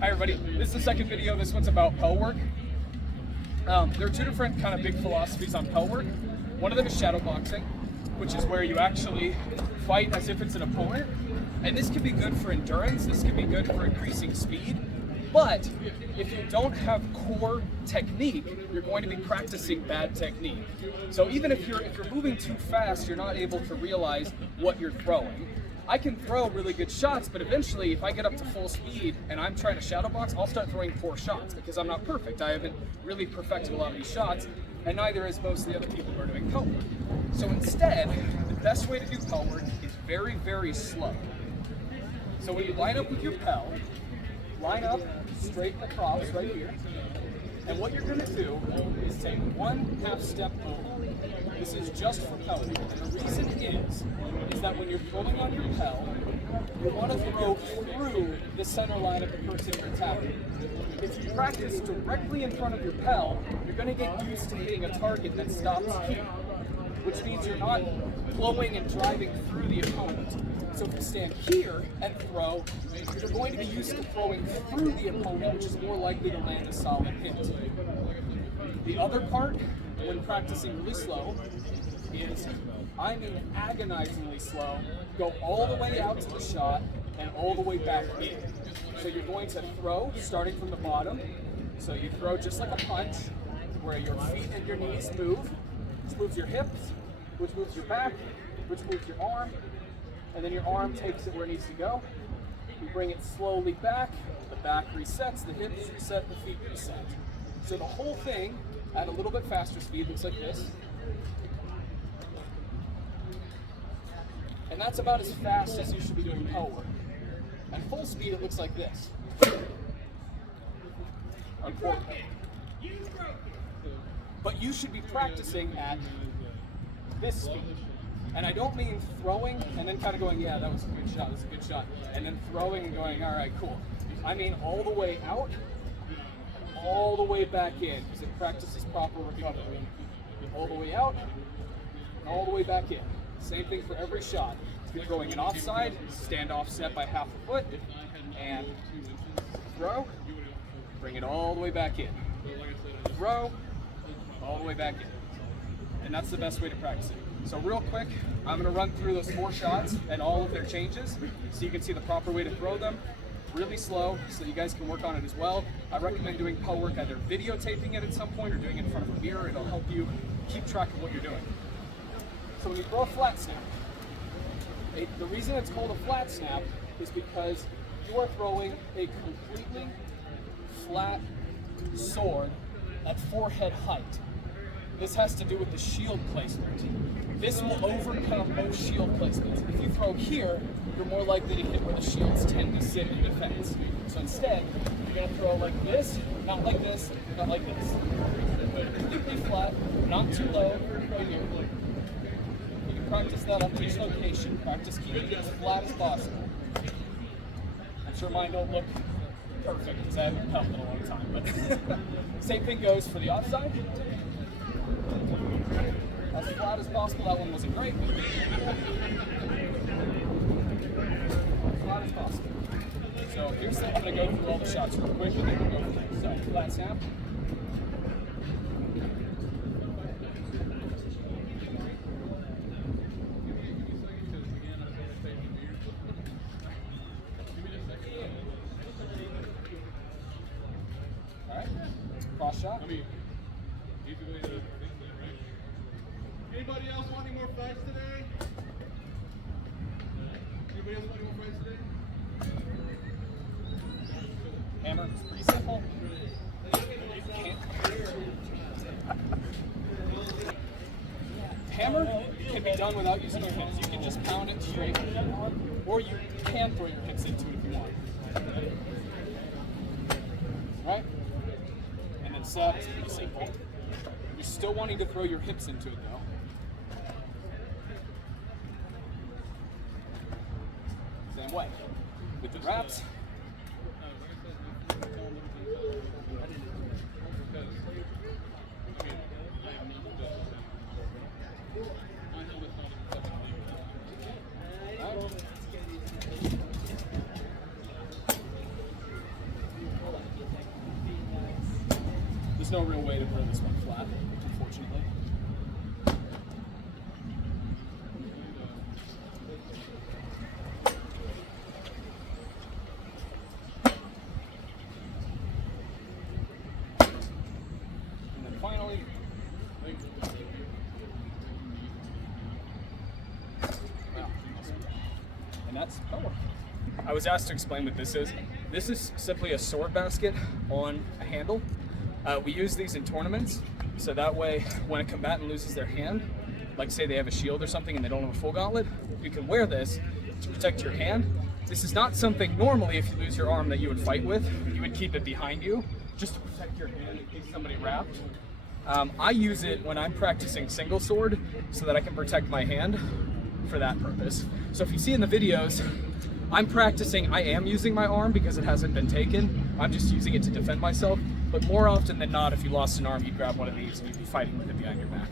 Hi everybody, this is the second video. This one's about Pell work. There are two different kind of big philosophies on Pell work. One of them is shadow boxing, which is where you actually fight as if it's an opponent. And this can be good for endurance, this can be good for increasing speed. But if you don't have core technique, you're going to be practicing bad technique. So even if you're moving too fast, you're not able to realize what you're throwing. I can throw really good shots, but eventually if I get up to full speed and I'm trying to shadow box, I'll start throwing poor shots because I'm not perfect. I haven't really perfected a lot of these shots, and neither is most of the other people who are doing Pell work. So instead, the best way to do Pell work is very, very slow. So when you line up with your Pell, line up straight across right here, and what you're going to do is take 1 half step over. This is just for Pell work, and the reason is that when you're throwing on your Pell, you want to throw through the center line of the person you're attacking. If you practice directly in front of your Pell, you're going to get used to hitting a target that stops here, which means you're not flowing and driving through the opponent. So if you stand here and throw, you're going to be used to throwing through the opponent, which is more likely to land a solid hit. The other part, when practicing really slow, is, I mean agonizingly slow, go all the way out to the shot and all the way back in. So you're going to throw starting from the bottom. So you throw just like a punch, where your feet and your knees move, which moves your hips, which moves your back, which moves your arm, and then your arm takes it where it needs to go. You bring it slowly back, the back resets, the hips reset, the feet reset. So the whole thing at a little bit faster speed looks like this. And that's about as fast as you should be doing Pell work. At full speed, it looks like this. Unfortunately. But you should be practicing at this speed. And I don't mean throwing and then kind of going, yeah, that was a good shot, that's a good shot. And then throwing and going, all right, cool. I mean all the way out, all the way back in, because it practices proper recovery. All the way out, and all the way back in. Same thing for every shot. If you're throwing an offside, stand offset by half a foot, and throw, bring it all the way back in. Throw, all the way back in. And that's the best way to practice it. So real quick, I'm going to run through those 4 shots and all of their changes so you can see the proper way to throw them. Really slow, so you guys can work on it as well. I recommend doing Pell work, either videotaping it at some point or doing it in front of a mirror. It'll help you keep track of what you're doing. So when you throw a flat snap, the reason it's called a flat snap is because you are throwing a completely flat sword at forehead height. This has to do with the shield placement. This will overcome most shield placements. If you throw here, you're more likely to hit where the shields tend to sit in defense. So instead, you're going to throw like this, not like this, not like this. Completely flat, not too low, right here. You can practice that on each location. Practice keeping it as flat as possible. I'm sure mine don't look perfect because I haven't Pelled in a long time, but same thing goes for the offside. As flat as possible. That one wasn't great. As flat as possible. So here's the, I'm going to go through all the shots real quick and then we'll go from there. So flat snap. Alright, CrossShot. Anybody else want any more fights today? Anybody else want any more fights today? Hammer, it's pretty simple. Hammer can be done without using your hands. You can just pound it straight, or you can throw your hits into it if you want. Right? And then sub is pretty simple. You're still wanting to throw your hips into it though. Same way. With the wraps. there's no real way to put this one flat, unfortunately. And then finally, and that's Pell work. I was asked to explain what this is. This is simply a sword basket on a handle. We use these in tournaments, so that way when a combatant loses their hand, like say they have a shield or something and they don't have a full gauntlet, you can wear this to protect your hand. This is not something normally if you lose your arm that you would fight with. You would keep it behind you just to protect your hand in case somebody wrapped. I use it when I'm practicing single sword so that I can protect my hand for that purpose. So if you see in the videos, I'm practicing, I am using my arm because it hasn't been taken. I'm just using it to defend myself. But more often than not, if you lost an arm, you'd grab one of these and you'd be fighting with it behind your back.